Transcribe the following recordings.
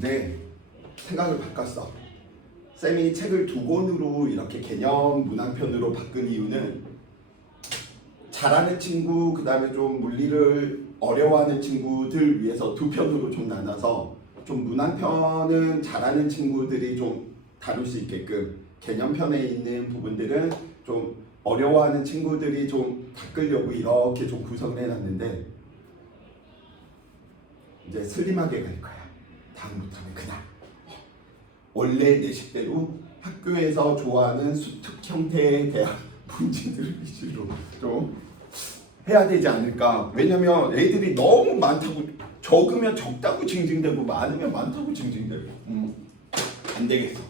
네, 생각을 바꿨어. 쌤이 책을 두 권으로 이렇게 개념 문항편으로 바꾼 이유는 잘하는 친구, 그 다음에 좀 물리를 어려워하는 친구들 위해서 두 편으로 좀 나눠서 좀 문항편은 잘하는 친구들이 좀 다룰 수 있게끔, 개념편에 있는 부분들은 좀 어려워하는 친구들이 좀 닦으려고 이렇게 좀 구성을 해놨는데, 이제 슬림하게 갈 거야. 다음부터는 그냥 원래 내 식대로 학교에서 좋아하는 수특 형태에 대한 문제들 위주로 좀 해야 되지 않을까. 왜냐면 애들이 너무 많다고, 적으면 적다고 징징대고 많으면 많다고 징징대고 안 되겠어.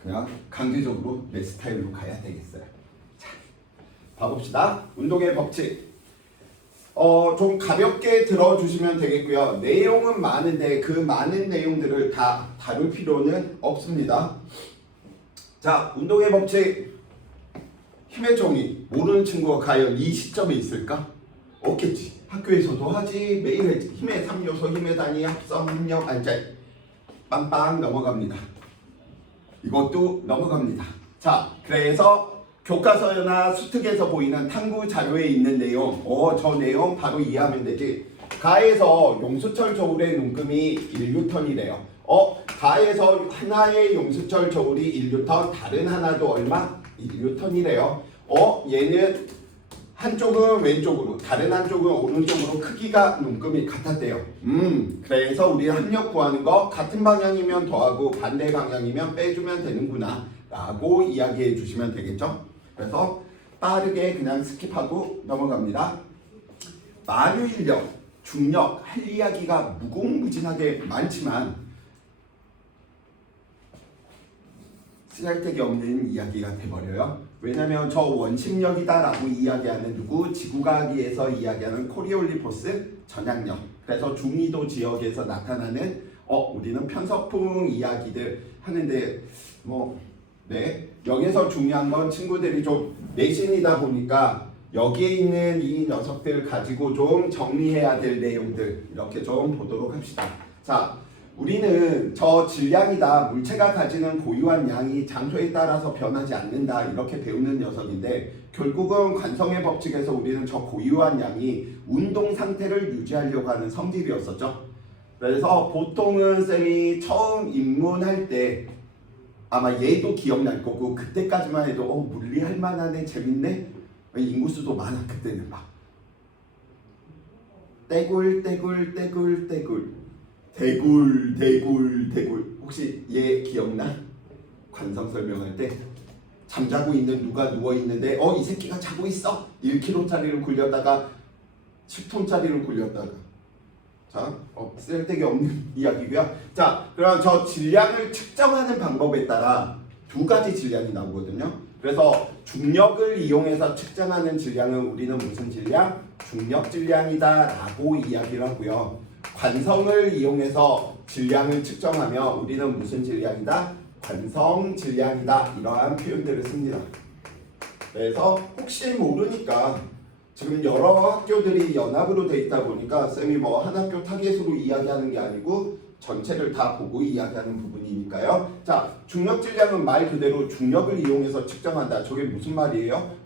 그냥 강제적으로 내 스타일로 가야 되겠어요. 자, 봐봅시다. 운동의 법칙. 좀 가볍게 들어주시면 되겠고요. 내용은 많은데 그 많은 내용들을 다 다룰 필요는 없습니다. 자, 운동의 법칙. 힘의 정의. 모르는 친구가 과연 이 시점에 있을까? 없겠지. 학교에서도 하지, 매일 했지. 힘의 3요소, 힘의 단위, 합성, 합력, 안잘. 빵빵 넘어갑니다. 이것도 넘어갑니다. 자, 그래서 교과서나 수특에서 보이는 탐구 자료에 있는 내용, 저 내용 바로 이해하면 되지. 가에서 용수철 저울의 눈금이 1뉴턴이래요. 가에서 하나의 용수철 저울이 1뉴턴, 다른 하나도 얼마? 1뉴턴이래요. 얘는 한쪽은 왼쪽으로, 다른 한쪽은 오른쪽으로 크기가 눈금이 같았대요. 그래서 우리가 합력 구하는 거 같은 방향이면 더하고 반대 방향이면 빼주면 되는구나 라고 이야기해 주시면 되겠죠. 그래서 빠르게 그냥 스킵하고 넘어갑니다. 만유인력, 중력, 할 이야기가 무궁무진하게 많지만 쓰잘데기 없는 이야기가 돼버려요. 왜냐면 저 원심력이다 라고 이야기하는 누구? 지구과학에서 이야기하는 코리올리포스 전향력. 그래서 중위도 지역에서 나타나는 우리는 편서풍 이야기들 하는데 네, 여기서 중요한 건 친구들이 좀 내신이다 보니까 여기에 있는 이 녀석들 가지고 좀 정리해야 될 내용들 이렇게 좀 보도록 합시다. 자, 우리는 저 질량이다, 물체가 가지는 고유한 양이 장소에 따라서 변하지 않는다 이렇게 배우는 녀석인데, 결국은 관성의 법칙에서 우리는 저 고유한 양이 운동 상태를 유지하려고 하는 성질이었었죠. 그래서 보통은 쌤이 처음 입문할 때 아마 얘도 기억날 거고, 그때까지만 해도 물리할 만하네, 재밌네, 인구수도 많아. 그때는 막 떼굴 대굴. 혹시 얘 기억나? 관성 설명할 때 잠자고 있는 누가 누워있는데 이 새끼가 자고 있어. 1kg짜리를 굴렸다가 10톤짜리를 굴렸다가. 자, 쓸데기 없는 이야기고요. 자, 그럼 저 질량을 측정하는 방법에 따라 두 가지 질량이 나오거든요. 그래서 중력을 이용해서 측정하는 질량은 우리는 무슨 질량? 중력 질량이다 라고 이야기를 하고요. 관성을 이용해서 질량을 측정하면 우리는 무슨 질량이다? 관성 질량이다. 이러한 표현들을 씁니다. 그래서 혹시 모르니까 지금 여러 학교들이 연합으로 돼 있다 보니까 쌤이 한 학교 타겟으로 이야기하는 게 아니고 전체를 다 보고 이야기하는 부분이니까요. 자, 중력 질량은 말 그대로 중력을 이용해서 측정한다. 저게 무슨 말이에요?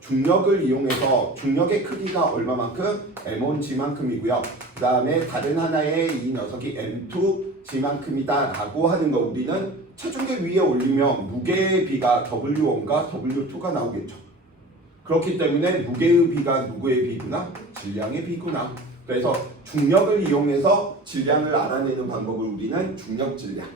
중력을 이용해서 중력의 크기가 얼마만큼? M1G만큼이고요. 그 다음에 다른 하나의 이 녀석이 M2G만큼이다 라고 하는 거, 우리는 체중계 위에 올리면 무게의 비가 W1과 W2가 나오겠죠. 그렇기 때문에 무게의 비가 누구의 비구나? 질량의 비구나. 그래서 중력을 이용해서 질량을 알아내는 방법을 우리는 중력 질량.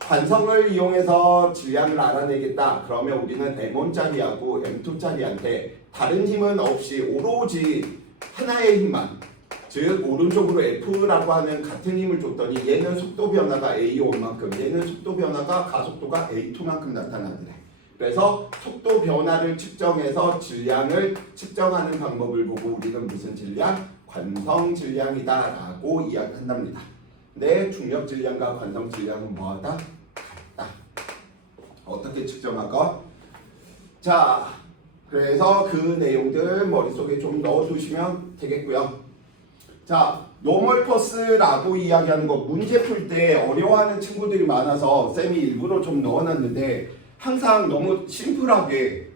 관성을 이용해서 질량을 알아내겠다. 그러면 우리는 M1짜리하고 M2짜리한테 다른 힘은 없이 오로지 하나의 힘만, 즉 오른쪽으로 F라고 하는 같은 힘을 줬더니 얘는 속도 변화가 A1만큼, 얘는 속도 변화가 가속도가 A2만큼 나타나더래. 그래서 속도 변화를 측정해서 질량을 측정하는 방법을 보고 우리는 무슨 질량? 관성 질량이다 라고 이야기한답니다. 근데 중력 질량과 관성 질량은 뭐하다? 같다. 어떻게 측정하고? 자, 그래서 그 내용들 머릿속에 좀 넣어두시면 되겠고요. 자, 노멀 포스라고 이야기하는 거 문제 풀 때 어려워하는 친구들이 많아서 쌤이 일부러 좀 넣어놨는데 항상 너무 심플하게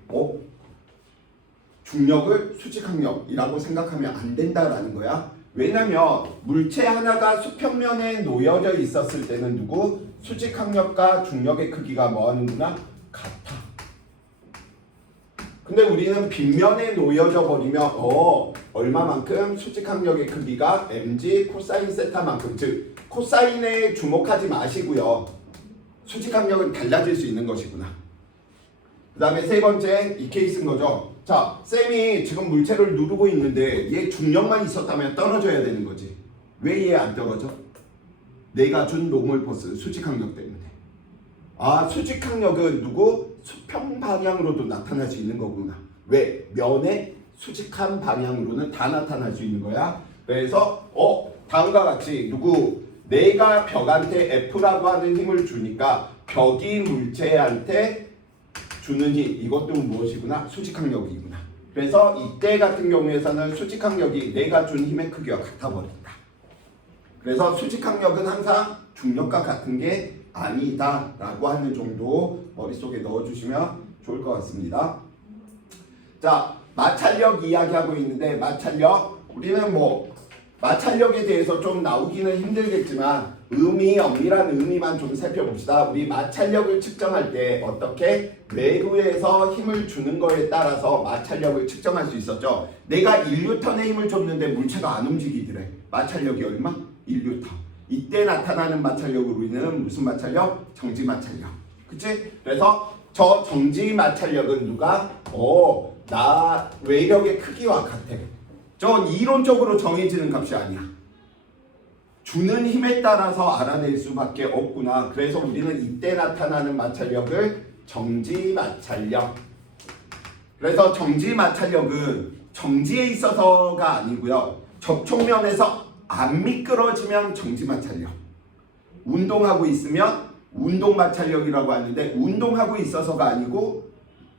중력을 수직항력이라고 생각하면 안 된다라는 거야. 왜냐면 물체 하나가 수평면에 놓여져 있었을 때는 누구? 수직항력과 중력의 크기가 뭐하는구나? 같아. 근데 우리는 빗면에 놓여져 버리면 얼마만큼? 수직항력의 크기가 mg 코사인 세타만큼, 즉 코사인에 주목하지 마시고요. 수직항력은 달라질 수 있는 것이구나. 그 다음에 세 번째 이 케이스인 거죠. 자, 쌤이 지금 물체를 누르고 있는데 얘 중력만 있었다면 떨어져야 되는 거지. 왜 얘 안 떨어져? 내가 준 노멀 포스 수직항력 때문에. 아, 수직항력은 누구? 수평 방향으로도 나타날 수 있는 거구나. 왜? 면의 수직한 방향으로는 다 나타날 수 있는 거야. 그래서 다음과 같이 누구? 내가 벽한테 F라고 하는 힘을 주니까 벽이 물체한테 주는 힘, 이것도 무엇이구나? 수직항력이구나. 그래서 이때 같은 경우에서는 수직항력이 내가 준 힘의 크기와 같아 버린다. 그래서 수직항력은 항상 중력과 같은 게 아니다 라고 하는 정도 머릿속에 넣어주시면 좋을 것 같습니다. 자, 마찰력 이야기하고 있는데 마찰력, 우리는 마찰력에 대해서 좀 나오기는 힘들겠지만 엄밀한 의미만 좀 살펴봅시다. 우리 마찰력을 측정할 때 어떻게? 내부에서 힘을 주는 거에 따라서 마찰력을 측정할 수 있었죠. 내가 1N의 힘을 줬는데 물체가 안 움직이더래. 마찰력이 얼마? 1N. 이때 나타나는 마찰력으로 우리는 무슨 마찰력? 정지 마찰력. 그치? 그래서 저 정지 마찰력은 누가? 나 외력의 크기와 같아. 저 이론적으로 정해지는 값이 아니야. 주는 힘에 따라서 알아낼 수밖에 없구나. 그래서 우리는 이때 나타나는 마찰력을 정지 마찰력. 그래서 정지 마찰력은 정지에 있어서가 아니고요. 접촉면에서 안 미끄러지면 정지 마찰력. 운동하고 있으면 운동 마찰력이라고 하는데 운동하고 있어서가 아니고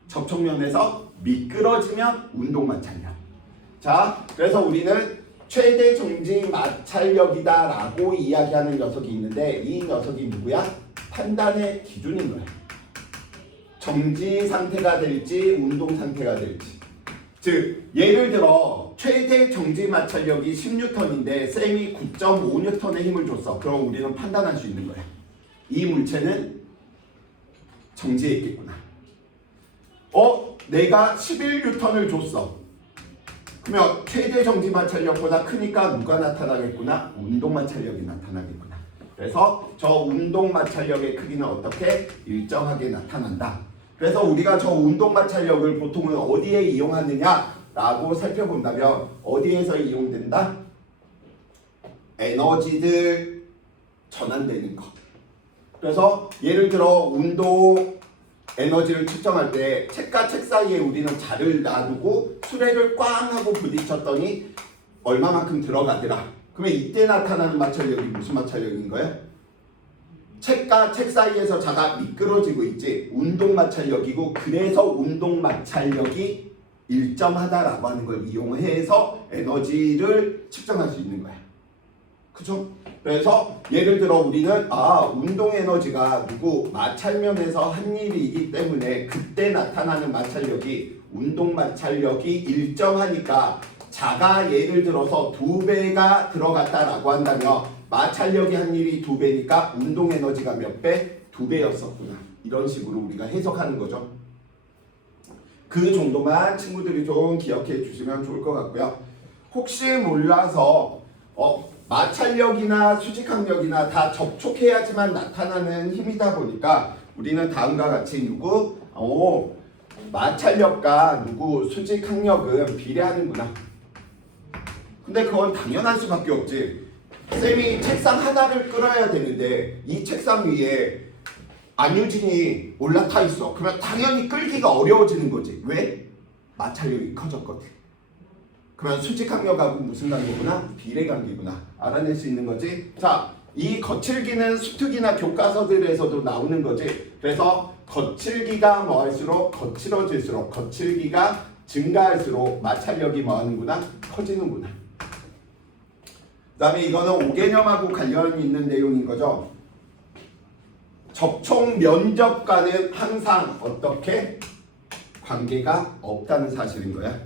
접촉면에서 미끄러지면 운동 마찰력. 자, 그래서 우리는 최대 정지 마찰력이다 라고 이야기하는 녀석이 있는데 이 녀석이 누구야? 판단의 기준인 거야. 정지 상태가 될지 운동 상태가 될지. 즉 예를 들어 최대 정지 마찰력이 10N인데 쌤이 9.5N의 힘을 줬어. 그럼 우리는 판단할 수 있는 거야. 이 물체는 정지해 있겠구나. 내가 11N을 줬어. 그러면 최대 정지 마찰력보다 크니까 누가 나타나겠구나? 운동 마찰력이 나타나겠구나. 그래서 저 운동 마찰력의 크기는 어떻게? 일정하게 나타난다. 그래서 우리가 저 운동 마찰력을 보통은 어디에 이용하느냐라고 살펴본다면 어디에서 이용된다? 에너지들 전환되는 거. 그래서 예를 들어 운동 에너지를 측정할 때 책과 책 사이에 우리는 자를 놔두고 수레를 꽝 하고 부딪혔더니 얼마만큼 들어가더라. 그러면 이때 나타나는 마찰력이 무슨 마찰력인 거예요? 책과 책 사이에서 자가 미끄러지고 있지. 운동 마찰력이고 그래서 운동 마찰력이 일정하다라고 하는 걸 이용해서 에너지를 측정할 수 있는 거야. 그죠? 그래서 예를 들어 우리는 운동 에너지가 누구 마찰면에서 한 일이기 때문에 그때 나타나는 마찰력이 운동 마찰력이 일정하니까 자가 예를 들어서 2배가 들어갔다라고 한다면 마찰력이 한 일이 2배니까 운동 에너지가 몇 배? 2배였었구나. 이런 식으로 우리가 해석하는 거죠. 그 정도만 친구들이 좀 기억해 주시면 좋을 것 같고요. 혹시 몰라서 마찰력이나 수직항력이나 다 접촉해야지만 나타나는 힘이다 보니까 우리는 다음과 같이 누구? 마찰력과 누구 수직항력은 비례하는구나. 근데 그건 당연할 수밖에 없지. 쌤이 책상 하나를 끌어야 되는데 이 책상 위에 안유진이 올라타 있어. 그러면 당연히 끌기가 어려워지는 거지. 왜? 마찰력이 커졌거든. 그러면 수직항력하고 무슨 관계구나? 비례관계구나. 알아낼 수 있는 거지. 자, 이 거칠기는 수특이나 교과서들에서도 나오는 거지. 그래서 거칠기가 뭐할수록 거칠어질수록 거칠기가 증가할수록 마찰력이 뭐하는구나? 커지는구나. 그다음에 이거는 5개념하고 관련 있는 내용인 거죠. 접촉 면적과는 항상 어떻게 관계가 없다는 사실인 거야.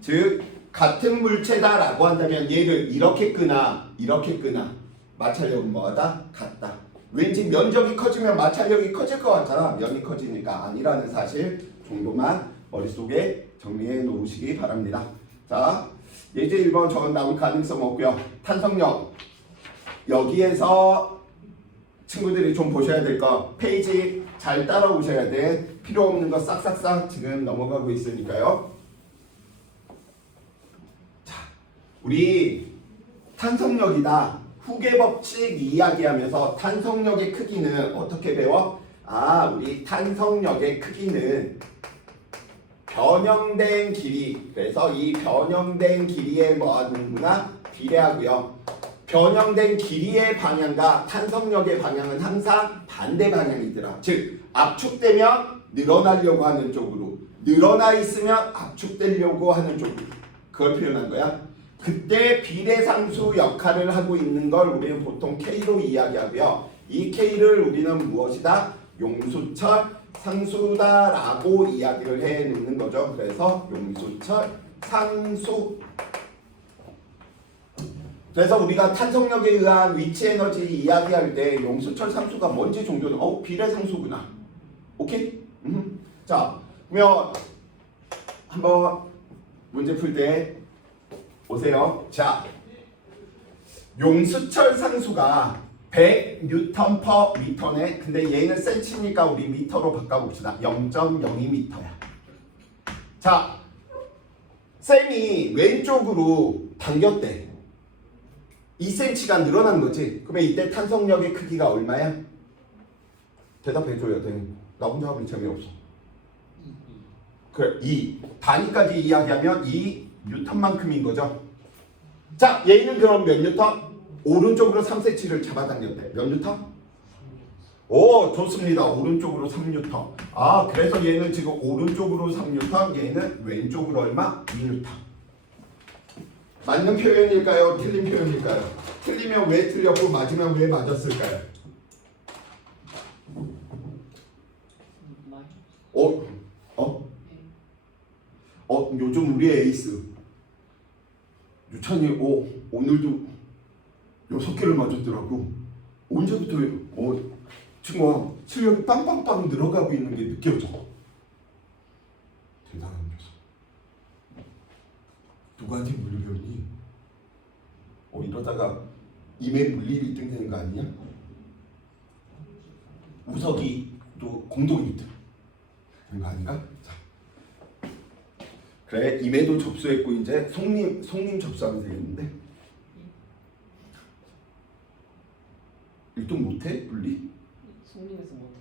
즉 같은 물체다라고 한다면 얘를 이렇게 끄나 이렇게 끄나 마찰력은 뭐하다? 같다. 왠지 면적이 커지면 마찰력이 커질 것 같잖아. 면이 커지니까 아니라는 사실 정도만 머릿속에 정리해 놓으시기 바랍니다. 자, 예제 1번 적은 나올 가능성 없고요. 탄성력 여기에서 친구들이 좀 보셔야 될 거 페이지 잘 따라오셔야 돼. 필요 없는 거 싹싹싹 지금 넘어가고 있으니까요. 자, 우리 탄성력이다. 후계 법칙 이야기하면서 탄성력의 크기는 어떻게 배워? 우리 탄성력의 크기는 변형된 길이. 그래서 이 변형된 길이에 뭐 하는구나? 비례하고요. 변형된 길이의 방향과 탄성력의 방향은 항상 반대 방향이더라. 즉 압축되면 늘어나려고 하는 쪽으로, 늘어나 있으면 압축되려고 하는 쪽으로. 그걸 표현한 거야. 그때 비례상수 역할을 하고 있는 걸 우리는 보통 K로 이야기하고요. 이 K를 우리는 무엇이다? 용수철 상수다라고 이야기를 해 놓는 거죠. 그래서 용수철 상수. 그래서 우리가 탄성력에 의한 위치 에너지 이야기할 때 용수철 상수가 뭔지 정도는 비례상수구나. 오케이? 자, 그러면 한번 문제 풀 때 보세요. 자, 용수철 상수가 100N/m네. 근데 얘는 센치니까 우리 미터로 바꿔봅시다. 0.02m야. 자, 쌤이 왼쪽으로 당겼대. 2cm가 늘어난 거지. 그러면 이때 탄성력의 크기가 얼마야? 대답해줘야 돼. 나 혼자 하면 재미없어. 그래, 2. 단위까지 이야기하면 2N만큼인 거죠. 자, 얘는 그럼 몇 뉴턴? 오른쪽으로 3cm를 잡아당겼대. 몇 뉴턴? 오, 좋습니다. 오른쪽으로 3뉴턴. 그래서 얘는 지금 오른쪽으로 3뉴턴, 얘는 왼쪽으로 얼마? 2뉴턴. 맞는 표현일까요? 틀린 표현일까요? 틀리면 왜 틀렸고 맞으면 왜 맞았을까요? 요즘 우리의 에이스 유찬이 오늘도 6개를 맞았더라고. 언제부터 지금 실력이 빵빵빵 늘어가고 있는 게 느껴져. 대단한 녀석. 누구한테 물려배우니? 이러다가 임에 물릴 1등 되는 거 아니냐? 우석이 또 공동 1등 되는 거 아닌가? 자, 그래, 임에도 접수했고 이제 송님 접수하면 되겠는데? 1등 못해? 물리? 송림에서 못하는데.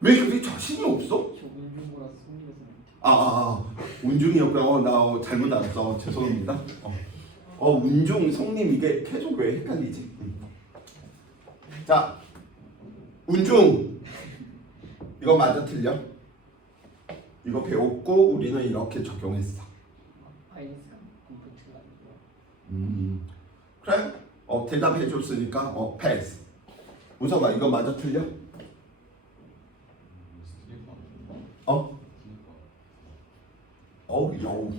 왜 그렇게 자신이 없어? 저 운중보라서 송림에서 못해. 운중이었구나. 나 잘못 알았어. 죄송합니다. 운중, 송림 이게 계속 왜 헷갈리지? 자, 운중 이거 맞아 틀려? 이거 배웠고 우리는 이렇게 적용했어. 아이니스가 컴퓨터가 아니고. 그래? 대답해 줬으니까 패스. 우석아 이거 맞아 틀려? 여우.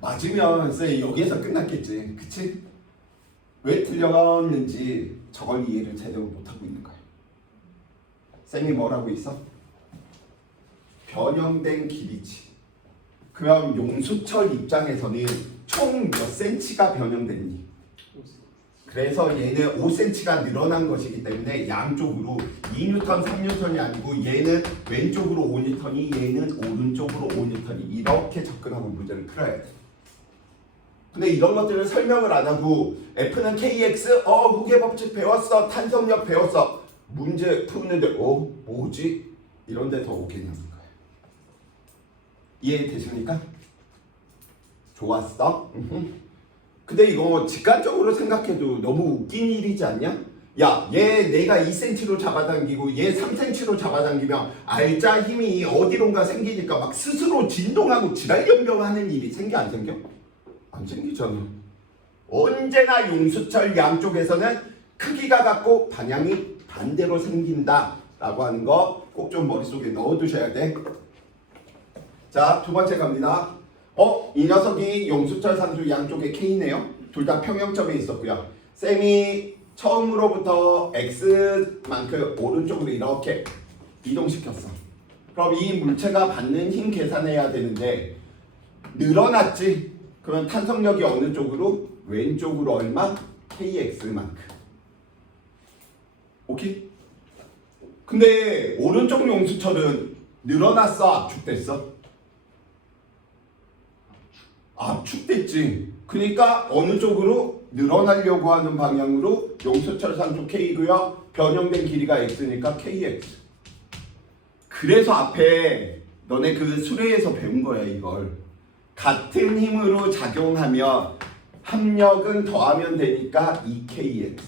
맞으면 쌤 여기에서 끝났겠지. 그치? 왜 틀렸는지 저걸 이해를 제대로 못하고 있는 거야. 쌤이 뭐라고 있어? 변형된 길이지. 그럼 용수철 입장에서는 총 몇 cm가 변형됐니? 그래서 얘는 5cm가 늘어난 것이기 때문에 양쪽으로 2N, 3N이 아니고 얘는 왼쪽으로 5N이 얘는 오른쪽으로 5N이 이렇게 접근하고 문제를 풀어야 돼. 근데 이런 것들을 설명을 안 하고 F는 KX 후계 법칙 배웠어. 탄성력 배웠어. 문제 푸는데 뭐지? 이런 데 더 오겠냐는 거야. 이해되십니까? 좋았어? 근데 이거 직관적으로 생각해도 너무 웃긴 일이지 않냐? 야, 얘 내가 2cm로 잡아당기고 얘 3cm로 잡아당기면 알짜 힘이 어디론가 생기니까 막 스스로 진동하고 지랄연병하는 일이 생겨 안 생겨? 안 생기잖아. 언제나 용수철 양쪽에서는 크기가 같고 방향이 반대로 생긴다 라고 하는 거 꼭 좀 머릿속에 넣어두셔야 돼. 자, 두 번째 갑니다. 이 녀석이 용수철 상수 양쪽에 K네요. 둘 다 평형점에 있었고요. 쌤이 처음으로부터 X만큼 오른쪽으로 이렇게 이동시켰어. 그럼 이 물체가 받는 힘 계산해야 되는데 늘어났지? 그럼 탄성력이 어느 쪽으로? 왼쪽으로 얼마? KX만큼. 오케이? 근데 오른쪽 용수철은 늘어났어? 압축됐어? 압축됐지. 그러니까 어느 쪽으로? 늘어나려고 하는 방향으로 용수철 상수 K고요. 변형된 길이가 X니까 KX. 그래서 앞에 너네 그 수레에서 배운 거야 이걸. 같은 힘으로 작용하면 합력은 더하면 되니까 2KX.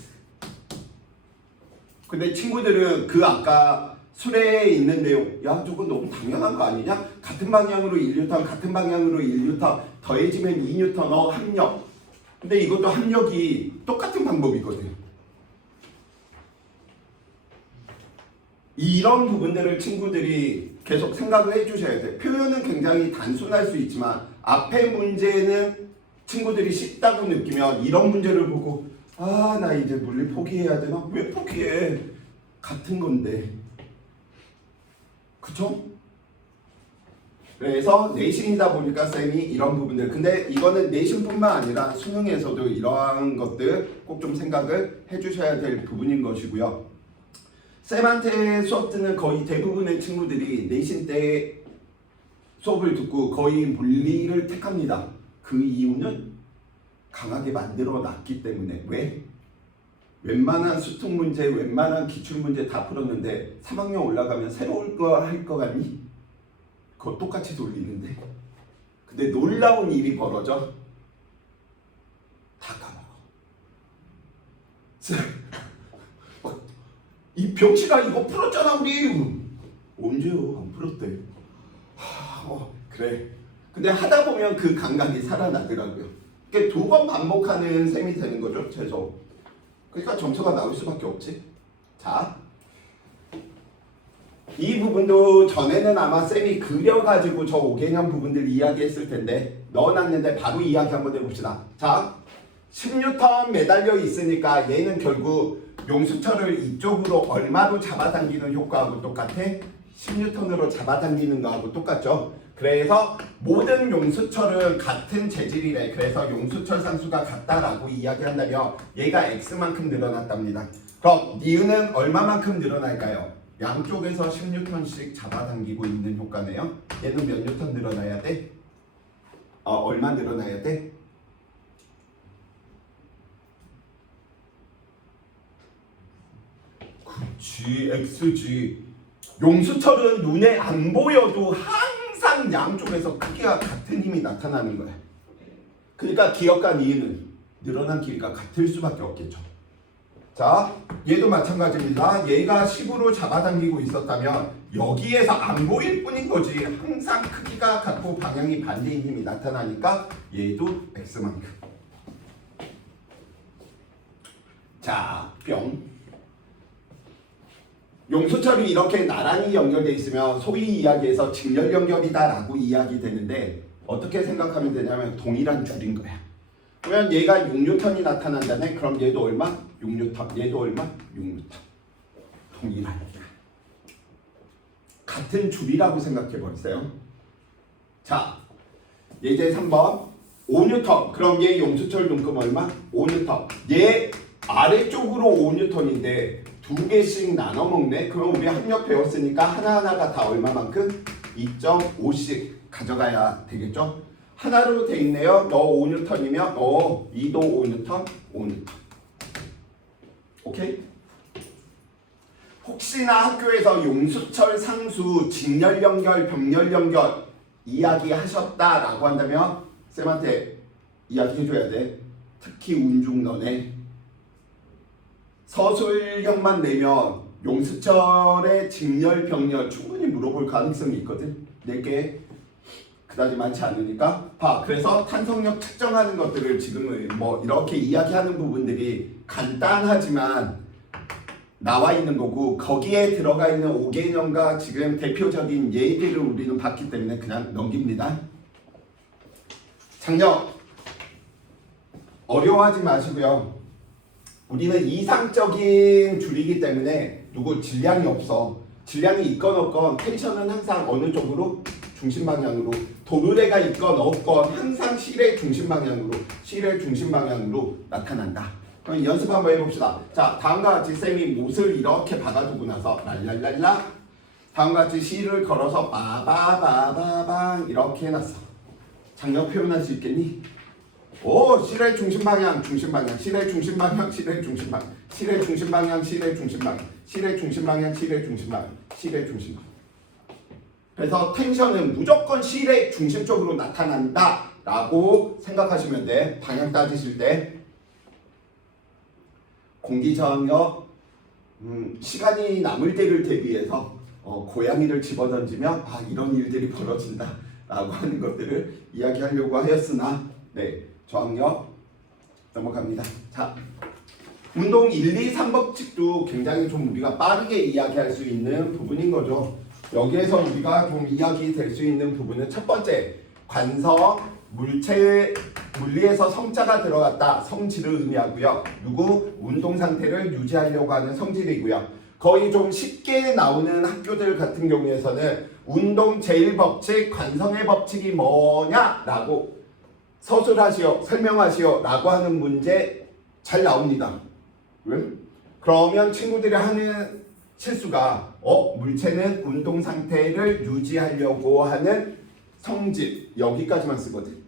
근데 친구들은 그 아까 수레에 있는 내용, 야 저건 너무 당연한 거 아니냐? 같은 방향으로 1N, 같은 방향으로 1N 더해지면 2N 합력. 근데 이것도 합력이 똑같은 방법이거든. 이런 부분들을 친구들이 계속 생각을 해주셔야 돼. 표현은 굉장히 단순할 수 있지만 앞에 문제는 친구들이 쉽다고 느끼면 이런 문제를 보고 나 이제 물리 포기해야 되나? 왜 포기해? 같은 건데. 그쵸? 그래서 내신이다 보니까 쌤이 이런 부분들, 근데 이거는 내신뿐만 아니라 수능에서도 이러한 것들 꼭 좀 생각을 해주셔야 될 부분인 것이고요. 쌤한테 수업 듣는 거의 대부분의 친구들이 내신 때 수업을 듣고 거의 물리를 택합니다. 그 이유는 강하게 만들어 놨기 때문에. 왜? 웬만한 수특 문제, 웬만한 기출 문제 다 풀었는데 3학년 올라가면 새로울 거 할 거 같니? 그거 똑같이 돌리는데. 근데 놀라운 일이 벌어져. 다 까먹어. 이 병신아 이거 풀었잖아 우리. 언제요? 안 풀었대. 그래. 근데 하다 보면 그 감각이 살아나더라고요. 그게 2번 반복하는 셈이 되는 거죠, 최소. 그러니까 점수가 나올 수밖에 없지. 자, 이 부분도 전에는 아마 쌤이 그려가지고 저 5개년 부분들 이야기했을 텐데 넣어놨는데 바로 이야기 한번 해봅시다. 자, 10N 매달려 있으니까 얘는 결국 용수철을 이쪽으로 얼마로 잡아당기는 효과하고 똑같아? 10N으로 잡아당기는 거하고 똑같죠. 그래서 모든 용수철은 같은 재질이래. 그래서 용수철 상수가 같다라고 이야기한다면 얘가 X만큼 늘어났답니다. 그럼 니은은 얼마만큼 늘어날까요? 양쪽에서 10N씩 잡아당기고 있는 효과네요. 얘는 몇 N 늘어나야 돼? 얼마 늘어나야 돼? 그치, X지. 용수철은 눈에 안 보여도 항상 양쪽에서 크기가 같은 힘이 나타나는 거야. 그러니까 기억과 니은은 늘어난 길이가 같을 수밖에 없겠죠. 자, 얘도 마찬가지입니다. 얘가 10으로 잡아당기고 있었다면 여기에서 안 보일 뿐인 거지. 항상 크기가 같고 방향이 반대인 힘이 나타나니까 얘도 X만큼. 자, 뿅. 용수철이 이렇게 나란히 연결되어 있으면 소위 이야기해서 직렬 연결이다라고 이야기되는데 어떻게 생각하면 되냐면 동일한 줄인 거야. 그러면 얘가 6N이 나타난다네. 그럼 얘도 얼마? 6N. 얘도 얼마? 6N. 동일하니까. 같은 줄이라고 생각해 버리세요. 자, 예제 3번 5N. 그럼 얘 용수철 눈금 얼마? 5N. 얘 아래쪽으로 5N인데 2개씩 나눠 먹네. 그럼 우리 합력 배웠으니까 하나하나가 다 얼마만큼? 2.5씩 가져가야 되겠죠? 하나로 돼 있네요. 너 5N이면 2도 5N, 5N. 오케이? 혹시나 학교에서 용수철 상수 직렬 연결, 병렬 연결 이야기 하셨다라고 한다면 쌤한테 이야기해줘야 돼. 특히 운중 너네 서술형만 내면 용수철의 직렬, 병렬 충분히 물어볼 가능성이 있거든. 4개. 그다지 많지 않으니까 봐. 그래서 탄성력 측정하는 것들을 지금은 뭐 이렇게 이야기하는 부분들이 간단하지만 나와 있는 거고 거기에 들어가 있는 5개념과 지금 대표적인 예들을 우리는 봤기 때문에 그냥 넘깁니다. 장력 어려워하지 마시고요. 우리는 이상적인 줄이기 때문에 누구 질량이 없어. 질량이 있건 없건 텐션은 항상 어느 쪽으로? 중심 방향으로. 도르래가 있건 없건 항상 실의 중심 방향으로 나타난다. 그럼 연습 한번 해봅시다. 자, 다음과 같이 쌤이 못을 이렇게 박아두고 나서 랄랄랄라 다음과 같이 시를 걸어서 빠바바바방 이렇게 해놨어. 장력 표현할 수 있겠니? 오, 실의 중심 방향, 실의 중심 방향, 실의 중심 방향, 실의 중심 방향, 실의 중심 방향, 실의 중심 방향, 실의 중심 방향, 실의 중심 방향. 그래서 텐션은 무조건 실의 중심 쪽으로 나타난다라고 생각하시면 돼. 방향 따지실 때 공기저항력 시간이 남을 때를 대비해서 고양이를 집어던지면 이런 일들이 벌어진다라고 하는 것들을 이야기하려고 하였으나 네. 저항력 넘어갑니다. 자, 운동 1, 2, 3법칙도 굉장히 좀 우리가 빠르게 이야기할 수 있는 부분인 거죠. 여기에서 우리가 좀 이야기 될 수 있는 부분은 첫 번째, 관성, 물리에서 성자가 들어갔다. 성질을 의미하고요. 누구? 운동 상태를 유지하려고 하는 성질이고요. 거의 좀 쉽게 나오는 학교들 같은 경우에서는 운동 제1법칙, 관성의 법칙이 뭐냐라고 서술하시오, 설명하시오 라고 하는 문제 잘 나옵니다. 왜? 그러면 친구들이 하는 실수가 물체는 운동 상태를 유지하려고 하는 성질 여기까지만 쓰거든.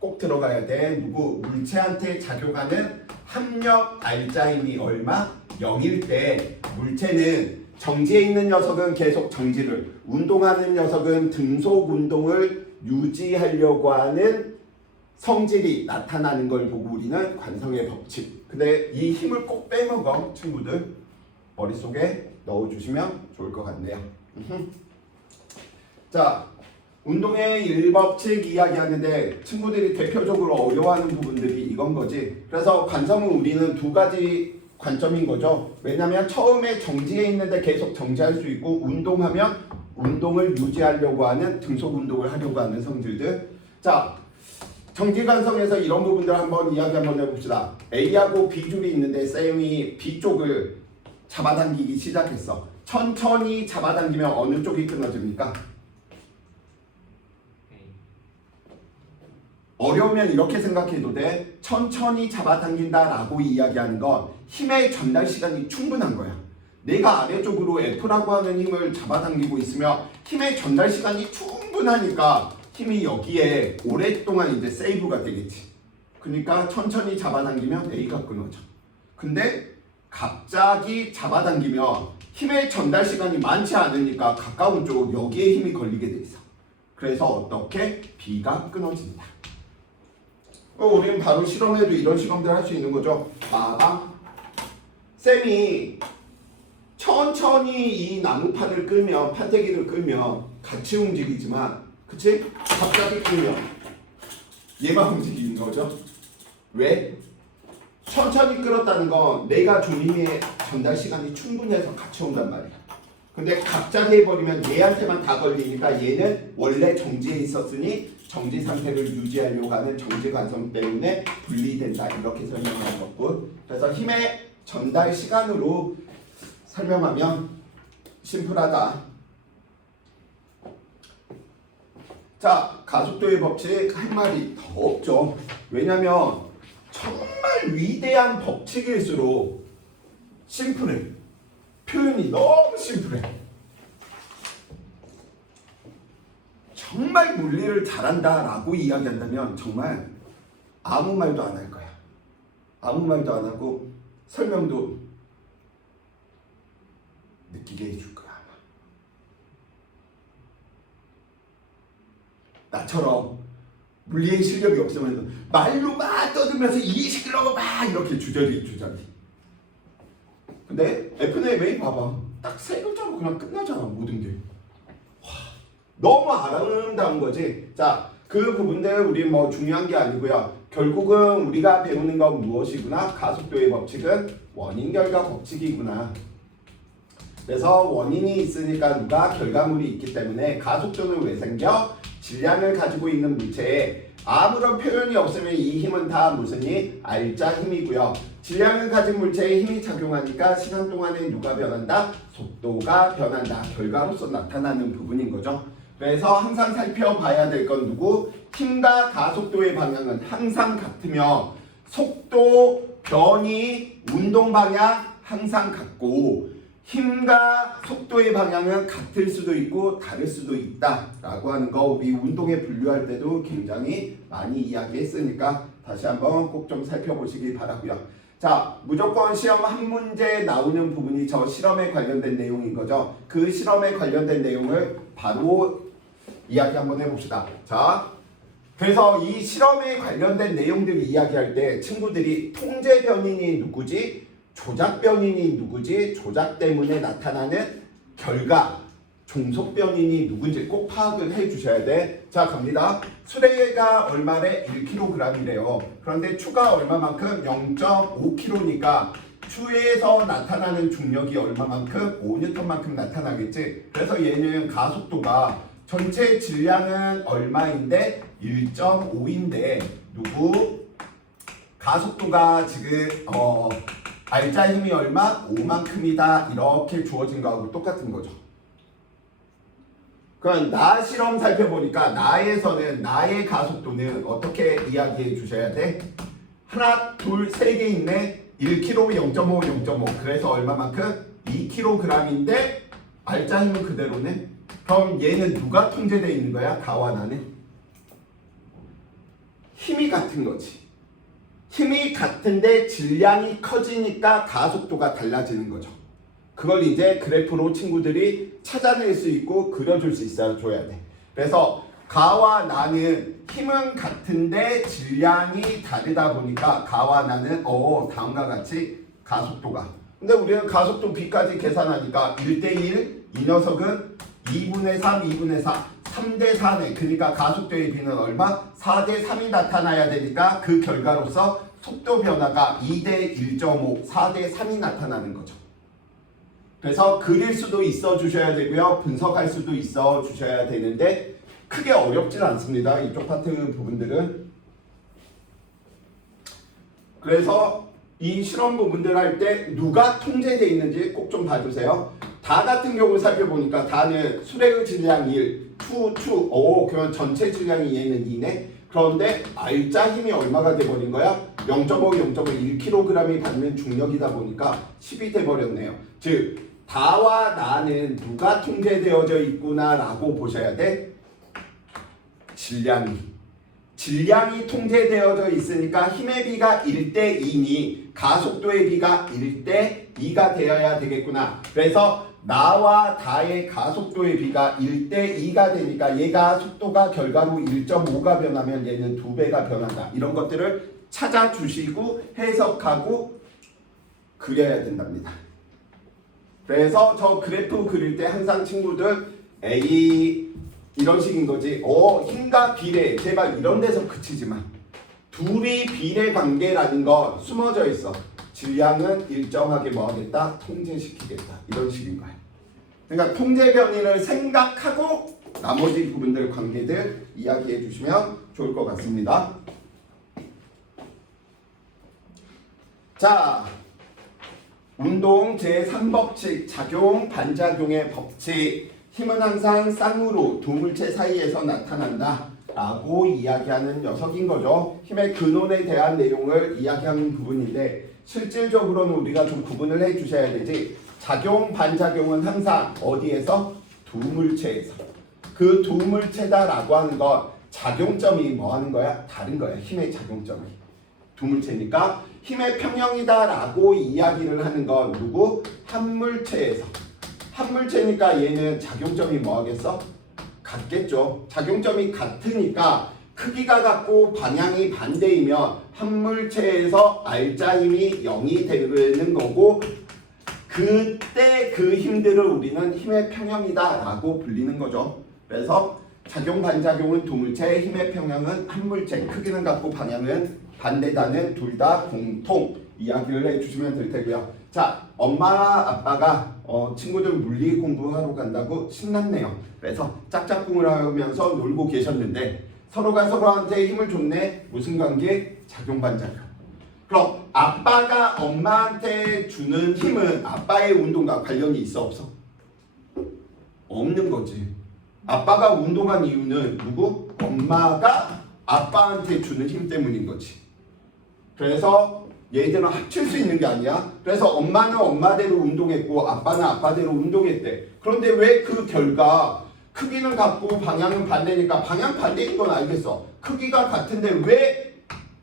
꼭 들어가야 돼. 누구? 물체한테 작용하는 합력 알자임이 얼마? 0일 때 물체는 정지해 있는 녀석은 계속 정지를, 운동하는 녀석은 등속 운동을 유지하려고 하는 성질이 나타나는 걸 보고 우리는 관성의 법칙. 근데 이 힘을 꼭 빼먹어 친구들. 머릿속에 넣어주시면 좋을 것 같네요. 자, 운동의 1법칙 이야기하는데 친구들이 대표적으로 어려워하는 부분들이 이건 거지. 그래서 관성은 우리는 두 가지 관점인 거죠. 왜냐하면 처음에 정지해 있는데 계속 정지할 수 있고 운동하면 운동을 유지하려고 하는 등속 운동을 하려고 하는 성질들. 자, 정지관성에서 이런 부분들 한번 이야기 한번 해봅시다. A하고 B줄이 있는데 쌤이 B쪽을 잡아당기기 시작했어. 천천히 잡아당기면 어느 쪽이 끊어집니까? 어려우면 이렇게 생각해도 돼. 천천히 잡아당긴다라고 이야기하는 건 힘의 전달 시간이 충분한 거야. 내가 아래쪽으로 F라고 하는 힘을 잡아당기고 있으면 힘의 전달 시간이 충분하니까 힘이 여기에 오랫동안 이제 세이브가 되겠지. 그러니까 천천히 잡아당기면 A가 끊어져. 근데 갑자기 잡아당기면 힘의 전달 시간이 많지 않으니까 가까운 쪽 여기에 힘이 걸리게 돼 있어. 그래서 어떻게? B가 끊어진다. 우리는 바로 실험해도 이런 실험들 할 수 있는 거죠. 마방. 쌤이 천천히 이 나무판을 끌면, 판때기를 끌면 같이 움직이지만, 그치? 갑자기 끌면 얘만 움직이는 거죠. 왜? 천천히 끌었다는 건 내가 준 힘의 전달 시간이 충분해서 같이 온단 말이야. 근데 갑자기 해버리면 얘한테만 다 걸리니까 얘는 원래 정지해 있었으니 정지 상태를 유지하려고 하는 정지 관성 때문에 분리된다. 이렇게 설명하는 거고. 그래서 힘의 전달 시간으로 설명하면 심플하다. 자, 가속도의 법칙 할 말이 더 없죠. 왜냐면 정말 위대한 법칙일수록 심플해. 표현이 너무 심플해. 정말 물리를 잘한다라고 이야기한다면 정말 아무 말도 안 할 거야. 아무 말도 안 하고 설명도 느끼게 해줄 거야. 나처럼 물리의 실력이 없으면 말로 막 떠들면서 이해시키려고 막 이렇게 주저리. 근데 FNA 봐봐. 딱 세 글자로 그냥 끝나잖아 모든 게. 와, 너무 아름다운 거지. 자, 그 부분들 우리 뭐 중요한 게 아니고요. 결국은 우리가 배우는 건 무엇이구나? 가속도의 법칙은 원인 결과 법칙이구나. 그래서 원인이 있으니까 누가 결과물이 있기 때문에 가속도는 왜 생겨? 질량을 가지고 있는 물체에 아무런 표현이 없으면 이 힘은 다 무슨 힘? 알자 힘이고요. 질량을 가진 물체에 힘이 작용하니까 시간 동안에 누가 변한다? 속도가 변한다. 결과로서 나타나는 부분인 거죠. 그래서 항상 살펴봐야 될 건 누구? 힘과 가속도의 방향은 항상 같으며 속도, 변이, 운동 방향 항상 같고 힘과 속도의 방향은 같을 수도 있고 다를 수도 있다라고 하는 거 우리 운동에 분류할 때도 굉장히 많이 이야기했으니까 다시 한번 꼭 좀 살펴보시기 바라고요. 자, 무조건 시험 한 문제 나오는 부분이 저 실험에 관련된 내용인 거죠. 그 실험에 관련된 내용을 바로 이야기 한번 해봅시다. 자, 그래서 이 실험에 관련된 내용들을 이야기할 때 친구들이 통제 변인이 누구지? 조작 변인이 누구지? 조작 때문에 나타나는 결과, 종속 변인이 누군지 꼭 파악을 해 주셔야 돼. 자, 갑니다. 수레가 얼마래? 1kg이래요. 그런데 추가 얼마만큼? 0.5kg니까 추에서 나타나는 중력이 얼마만큼? 5N만큼 나타나겠지. 그래서 얘는 가속도가 전체 질량은 얼마인데? 1.5인데 누구? 가속도가 지금 알자 힘이 얼마? 5만큼이다. 이렇게 주어진 거하고 똑같은 거죠. 그럼 나 실험 살펴보니까 나에서는 나의 가속도는 어떻게 이야기해 주셔야 돼? 하나, 둘, 세 개 있네. 1kg 0.5, 0.5. 그래서 얼마만큼? 2kg인데 알자 힘은 그대로네. 그럼 얘는 누가 통제되어 있는 거야? 가와 나는? 힘이 같은 거지. 힘이 같은데 질량이 커지니까 가속도가 달라지는 거죠. 그걸 이제 그래프로 친구들이 찾아낼 수 있고 그려줄 수 있어야 줘야 돼. 그래서 가와 나는 힘은 같은데 질량이 다르다 보니까 가와 나는 다음과 같이 가속도가. 근데 우리는 가속도 B까지 계산하니까 1대1 이 녀석은 2분의 3, 2분의 4, 3대 4네. 그러니까 가속도의 B는 얼마? 4대 3이 나타나야 되니까 그 결과로서 속도 변화가 2대 1.5, 4대 3이 나타나는 거죠. 그래서 그릴 수도 있어 주셔야 되고요. 분석할 수도 있어 주셔야 되는데 크게 어렵진 않습니다. 이쪽 파트 부분들은. 그래서 이 실험 부분들 할 때 누가 통제되어 있는지 꼭 좀 봐주세요. 다 같은 경우 살펴보니까 다는 수레의 질량 1, 그럼 전체 질량이 얘는 2네. 그런데 알자 힘이 얼마가 돼버린 거야? 0.5, 1kg이 받는 중력이다 보니까 10이 돼버렸네요. 즉 다와 나는 누가 통제되어져 있구나 라고 보셔야 돼? 질량이 통제되어져 있으니까 힘의 비가 1대 2니 가속도의 비가 1대 2가 되어야 되겠구나. 그래서 나와 다의 가속도의 비가 1대 2가 되니까 얘가 속도가 결과로 1.5가 변하면 얘는 2배가 변한다. 이런 것들을 찾아주시고 해석하고 그려야 된답니다. 그래서 저 그래프 그릴 때 항상 친구들 A 이런 식인 거지. 힘과 비례 제발 이런 데서 그치지 마. 둘이 비례 관계라는 거 숨어져 있어. 질량은 일정하게 뭐 하겠다? 통제시키겠다. 이런 식인 거야. 그러니까 통제 변이를 생각하고 나머지 부분들 관계들 이야기해 주시면 좋을 것 같습니다. 자, 운동 제3법칙 작용 반작용의 법칙. 힘은 항상 쌍으로 두 물체 사이에서 나타난다 라고 이야기하는 녀석인 거죠. 힘의 근원에 대한 내용을 이야기하는 부분인데 실질적으로는 우리가 좀 구분을 해 주셔야 되지. 작용 반작용은 항상 어디에서? 두 물체에서. 그 두 물체다 라고 하는 건 작용점이 뭐 하는 거야? 다른 거야. 힘의 작용점이 두 물체니까 힘의 평형이다 라고 이야기를 하는 건 누구? 한 물체에서. 한 물체니까 얘는 작용점이 뭐 하겠어? 같겠죠. 작용점이 같으니까 크기가 같고 방향이 반대이면 한 물체에서 알자 힘이 0이 되는 거고 그때 그 힘들을 우리는 힘의 평형이다 라고 불리는 거죠. 그래서 작용 반작용은 두 물체, 힘의 평형은 한 물체, 크기는 같고 방향은 반대다는 둘 다 공통 이야기를 해주시면 될 테고요. 자, 엄마 아빠가 친구들 물리 공부하러 간다고 신났네요. 그래서 짝짝꿍을 하면서 놀고 계셨는데 서로가 서로한테 힘을 줬네. 무슨 관계? 작용 반작용. 그럼 아빠가 엄마한테 주는 힘은 아빠의 운동과 관련이 있어 없어? 없는 거지. 아빠가 운동한 이유는 누구? 엄마가 아빠한테 주는 힘 때문인 거지. 그래서 얘들은 합칠 수 있는 게 아니야. 그래서 엄마는 엄마대로 운동했고 아빠는 아빠대로 운동했대. 그런데 왜 그 결과 크기는 같고 방향은 반대니까 방향 반대인 건 알겠어. 크기가 같은데 왜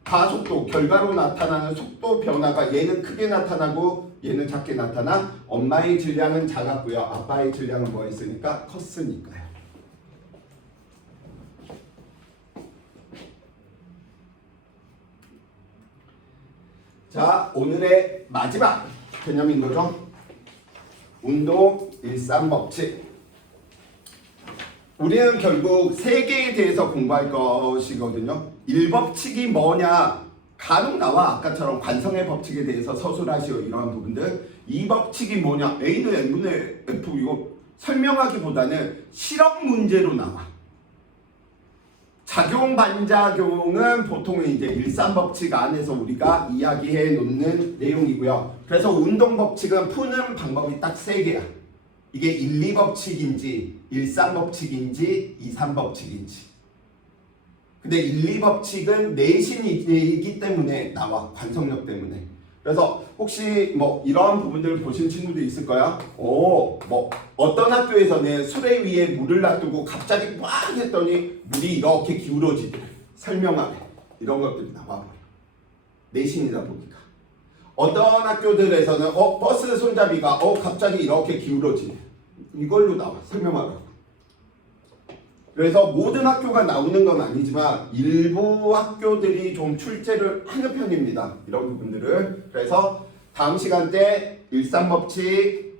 가속도, 결과로 나타나는 속도 변화가 얘는 크게 나타나고 얘는 작게 나타나? 엄마의 질량은 작았고요. 아빠의 질량은 뭐 있으니까? 컸으니까요. 자, 오늘의 마지막 개념인 거죠. 운동 일삼법칙. 우리는 결국 세 개에 대해서 공부할 것이거든요. 1법칙이 뭐냐? 간혹 나와. 아까처럼 관성의 법칙에 대해서 서술하시오 이러한 부분들. 2법칙이 뭐냐? A는 N분의 F 이거 설명하기보다는 실험 문제로 나와. 작용 반작용은 보통 이제 일삼법칙 안에서 우리가 이야기해 놓는 내용이고요. 그래서 운동법칙은 푸는 방법이 딱 세 개야. 이게 1, 2법칙인지 1,3법칙인지 2, 3법칙인지. 근데 1, 2법칙은 내신이기 때문에 나와. 관성력 때문에. 그래서 혹시 뭐 이런 부분들을 보신 친구도 있을 거야. 뭐 어떤 학교에서는 수레 위에 물을 놔두고 갑자기 꽉 했더니 물이 이렇게 기울어지더래. 설명하래. 이런 것들이 나와버려. 내신이다 보니까. 어떤 학교들에서는 버스 손잡이가 갑자기 이렇게 기울어지네. 이걸로 나와. 설명하라고. 그래서 모든 학교가 나오는 건 아니지만 일부 학교들이 좀 출제를 하는 편입니다. 이런 부분들을. 그래서 다음 시간 때 1, 3법칙,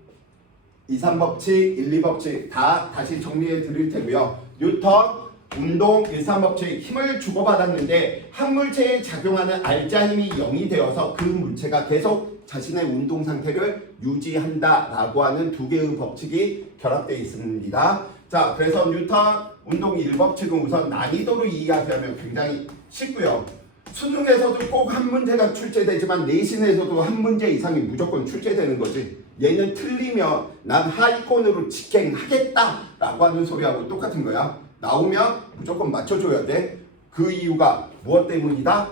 2, 3법칙, 1, 2법칙 다 다시 정리해 드릴 테고요. 뉴턴, 운동, 1, 3법칙 힘을 주고받았는데 한 물체에 작용하는 알자 힘이 0이 되어서 그 물체가 계속 자신의 운동 상태를 유지한다라고 하는 두 개의 법칙이 결합되어 있습니다. 자, 그래서 뉴턴 운동 1법칙은 우선 난이도로 이야기하면 굉장히 쉽고요. 수능에서도 꼭 한 문제가 출제되지만 내신에서도 한 문제 이상이 무조건 출제되는 거지. 얘는 틀리면 난 하위권으로 직행하겠다라고 하는 소리하고 똑같은 거야. 나오면 무조건 맞춰줘야 돼. 그 이유가 무엇 때문이다?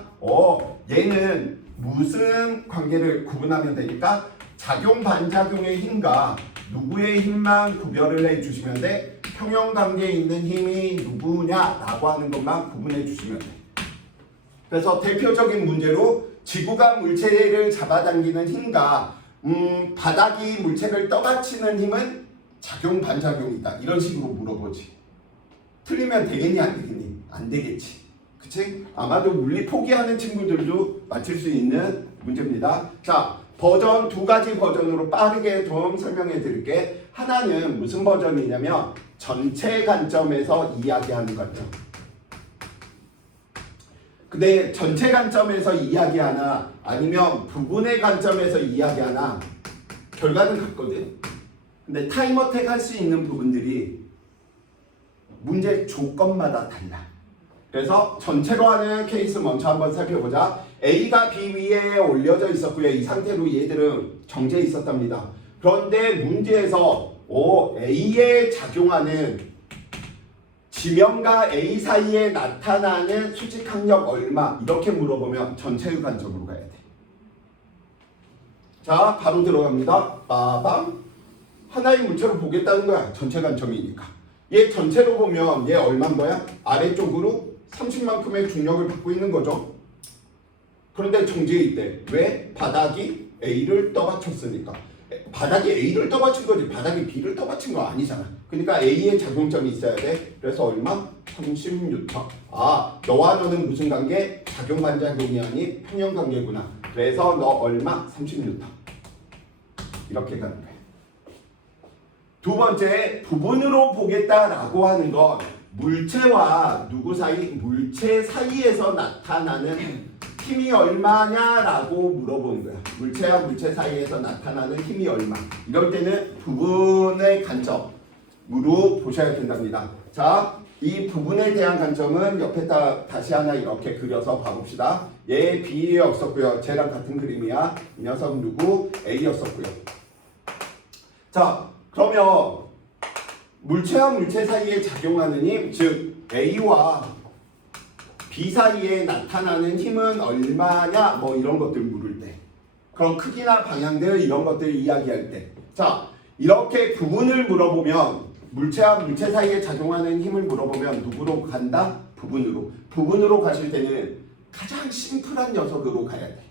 얘는 무슨 관계를 구분하면 되니까 작용 반작용의 힘과 누구의 힘만 구별을 해주시면 돼. 평형관계에 있는 힘이 누구냐라고 하는 것만 구분해 주시면 돼. 그래서 대표적인 문제로 지구가 물체를 잡아당기는 힘과 바닥이 물체를 떠받치는 힘은 작용 반작용이다. 이런 식으로 물어보지. 틀리면 되겠니 안 되겠니? 안 되겠지. 그치? 아마도 물리 포기하는 친구들도 맞출 수 있는 문제입니다. 자, 버전 두 가지 버전으로 빠르게 좀 설명해 드릴게. 하나는 무슨 버전이냐면 전체 관점에서 이야기하는 관점. 근데 전체 관점에서 이야기하나 아니면 부분의 관점에서 이야기하나 결과는 같거든. 근데 타임어택 할 수 있는 부분들이 문제 조건마다 달라. 그래서 전체로 하는 케이스 먼저 한번 살펴보자. A가 B 위에 올려져 있었고요. 이 상태로 얘들은 정지해 있었답니다. 그런데 문제에서 A에 작용하는 지면과 A 사이에 나타나는 수직 항력 얼마 이렇게 물어보면 전체의 관점으로 가야 돼. 자, 바로 들어갑니다. 빠밤. 하나의 물체로 보겠다는 거야. 전체 관점이니까. 얘 전체로 보면 얘 얼마인 거야? 아래쪽으로 30만큼의 중력을 받고 있는 거죠. 그런데 정지해 있대. 왜? 바닥이 A를 떠받쳤으니까. 바닥이 A를 떠받친 거지 바닥이 B를 떠받친 거 아니잖아. 그러니까 A의 작용점이 있어야 돼. 그래서 얼마? 30N. 너와 너는 무슨 관계? 작용 반작용이 아닌 평형 관계구나. 그래서 너 얼마? 30N. 이렇게 가는 거야. 두 번째, 부분으로 보겠다라고 하는 건 물체와 누구 사이? 물체 사이에서 나타나는 힘이 얼마냐라고 물어보는 거야. 물체와 물체 사이에서 나타나는 힘이 얼마. 이럴 때는 부분의 관점으로 보셔야 된답니다. 자, 이 부분에 대한 관점은 옆에다 다시 하나 이렇게 그려서 봐봅시다. 얘 B였었고요. 쟤랑 같은 그림이야. 이 녀석 누구? A였었고요. 자, 그러면 물체와 물체 사이에 작용하는 힘, 즉 A와 B 사이에 나타나는 힘은 얼마냐? 뭐 이런 것들 물을 때. 그럼 크기나 방향들 이런 것들 이야기할 때. 자, 이렇게 부분을 물어보면 물체와 물체 사이에 작용하는 힘을 물어보면 누구로 간다? 부분으로. 부분으로 가실 때는 가장 심플한 녀석으로 가야 돼.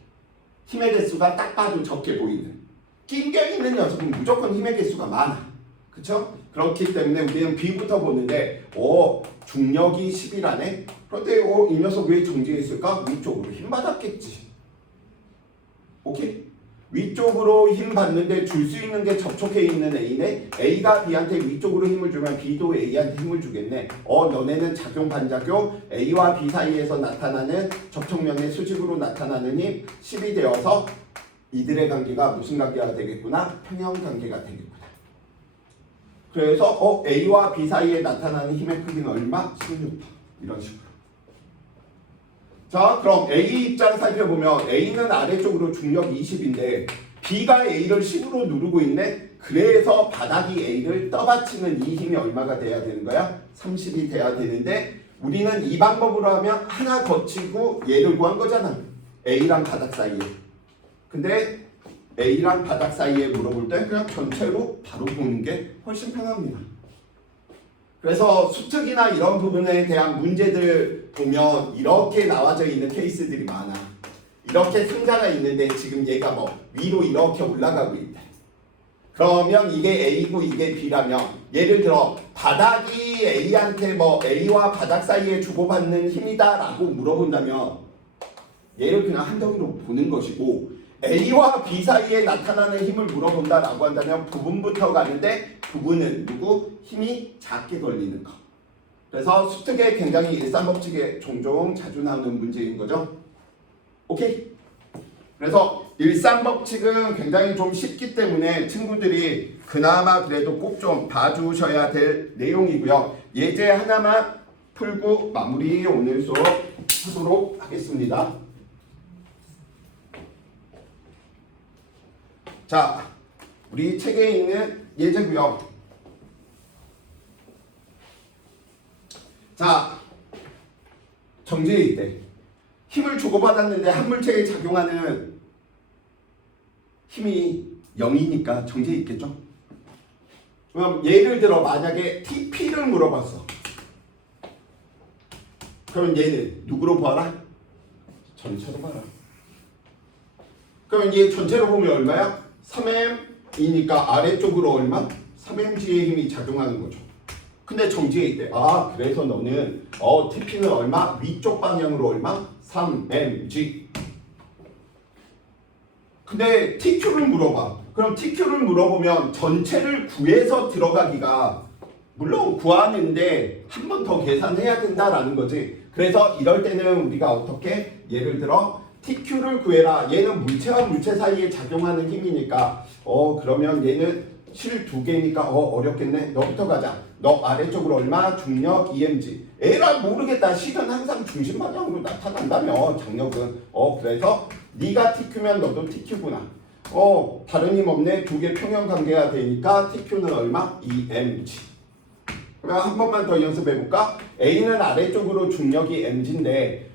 힘의 개수가 딱 봐도 적게 보이는. 낑겨있는 녀석은 무조건 힘의 개수가 많아. 그쵸? 그렇기 때문에 우리는 B부터 보는데 중력이 10이라네? 그런데 이 녀석 왜 정지했을까? 위쪽으로 힘 받았겠지. 오케이? 위쪽으로 힘 받는데 줄 수 있는 게 접촉해 있는 A네. A가 B한테 위쪽으로 힘을 주면 B도 A한테 힘을 주겠네. 너네는 작용 반작용 A와 B 사이에서 나타나는 접촉면의 수직으로 나타나는 힘 10이 되어서 이들의 관계가 무슨 관계가 되겠구나? 평형 관계가 되겠구나. 그래서 A와 B 사이에 나타나는 힘의 크기는 얼마? 16. 이런 식으로. 자, 그럼 A 입장 살펴보면 A는 아래쪽으로 중력 20인데 B가 A를 10으로 누르고 있네. 그래서 바닥이 A를 떠받치는 이 힘이 얼마가 돼야 되는 거야? 30이 돼야 되는데 우리는 이 방법으로 하면 하나 거치고 얘를 구한 거잖아. A랑 바닥 사이에. 근데 A랑 바닥 사이에 물어볼 때 그냥 전체로 바로 보는 게 훨씬 편합니다. 그래서 수특이나 이런 부분에 대한 문제들 보면 이렇게 나와져 있는 케이스들이 많아. 이렇게 상자가 있는데 지금 얘가 위로 이렇게 올라가고 있대. 그러면 이게 A고 이게 B라면 예를 들어 바닥이 A한테 A와 바닥 사이에 주고받는 힘이다라고 물어본다면 얘를 그냥 한 덩이로 보는 것이고 A와 B 사이에 나타나는 힘을 물어본다라고 한다면 부분부터 가는데 부분은 누구? 힘이 작게 걸리는 거. 그래서 수특에 굉장히 일산법칙에 종종 자주 나오는 문제인 거죠. 오케이? 그래서 일산법칙은 굉장히 좀 쉽기 때문에 친구들이 그나마 그래도 꼭 좀 봐주셔야 될 내용이고요. 예제 하나만 풀고 마무리 오늘 수업 하도록 하겠습니다. 자, 우리 책에 있는 예제고요. 자, 정제일 때 힘을 주고받았는데 한 물체에 작용하는 힘이 0이니까 정제에 있겠죠? 그럼 예를 들어 만약에 TP를 물어봤어. 그럼 얘는 누구로 봐라? 전체로 봐라. 그럼 얘 전체로 보면 얼마야? 3m이니까 아래쪽으로 얼마? 3mg의 힘이 작용하는 거죠. 근데 정지에 있대. 그래서 너는 TP는 얼마? 위쪽 방향으로 얼마? 3mg. 근데 TQ를 물어봐. 그럼 TQ를 물어보면 전체를 구해서 들어가기가 물론 구하는데 한 번 더 계산해야 된다라는 거지. 그래서 이럴 때는 우리가 어떻게? 예를 들어 TQ를 구해라. 얘는 물체와 물체 사이에 작용하는 힘이니까 그러면 얘는 실 두 개니까 어렵겠네. 너부터 가자. 너 아래쪽으로 얼마? 중력 EMG. 에라 모르겠다. 실은 항상 중심 방향으로 나타난다며. 장력은. 그래서 네가 TQ면 너도 TQ구나. 다른 힘 없네. 두 개 평형 관계가 되니까 TQ는 얼마? EMG. 그러면 한 번만 더 연습해볼까? A는 아래쪽으로 중력이 mg인데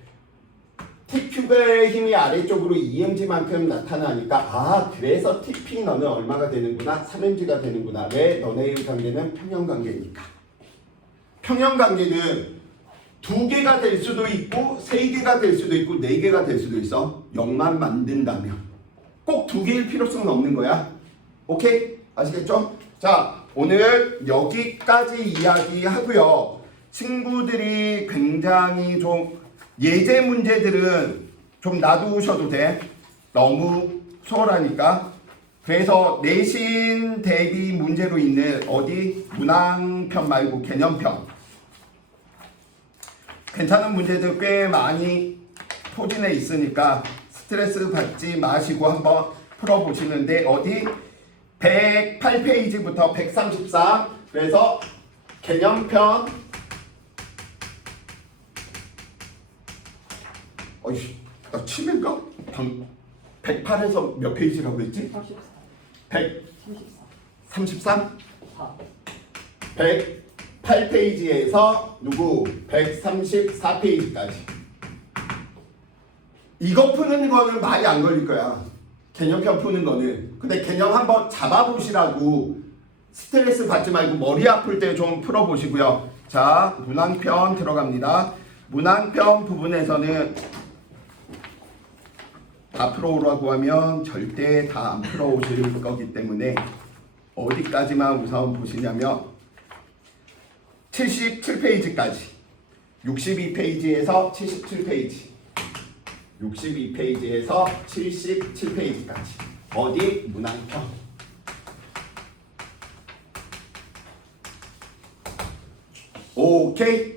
TQ의 힘이 아래쪽으로 EMG만큼 나타나니까 그래서 TP 너는 얼마가 되는구나? 3mg가 되는구나. 왜? 너네의 관계는 평형관계니까. 평형관계는 두 개가 될 수도 있고 세 개가 될 수도 있고 네 개가 될 수도 있어. 0만 만든다면. 꼭 두 개일 필요성은 없는 거야. 오케이? 아시겠죠? 자, 오늘 여기까지 이야기하고요. 친구들이 굉장히 좀 예제 문제들은 좀 놔두셔도 돼. 너무 소홀하니까. 그래서 내신 대비 문제로 있는 어디 문항편 말고 개념편 괜찮은 문제들 꽤 많이 포진해 있으니까 스트레스 받지 마시고 한번 풀어보시는데 어디 108페이지부터 134 그래서 개념편 어이씨 나 치매인가? 108에서 몇 페이지라고 했지? 34 133? 4 108페이지에서 누구? 134페이지까지 이거 푸는 거는 많이 안 걸릴 거야. 개념편 푸는 거는. 근데 개념 한번 잡아보시라고 스트레스 받지 말고 머리 아플 때 좀 풀어보시고요. 자, 문항편 들어갑니다. 문항편 부분에서는 다 풀어오라고 하면 절대 다 안 풀어오실 거기 때문에 어디까지만 우선 보시냐면 77페이지까지 62페이지에서 77페이지 62페이지에서 77페이지까지 어디? 문항편 오케이?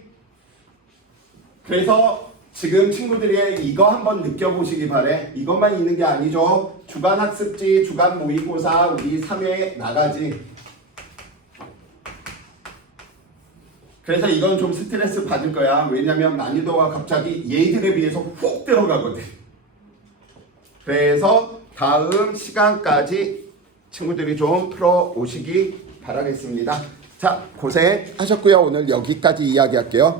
그래서 지금 친구들이 이거 한번 느껴보시기 바래. 이것만 있는 게 아니죠. 주간학습지, 주간 모의고사 우리 3회 나가지. 그래서 이건 좀 스트레스 받을 거야. 왜냐면 난이도가 갑자기 얘들에 비해서 훅 들어가거든. 그래서 다음 시간까지 친구들이 좀 풀어 오시기 바라겠습니다. 자, 고생하셨고요. 오늘 여기까지 이야기할게요.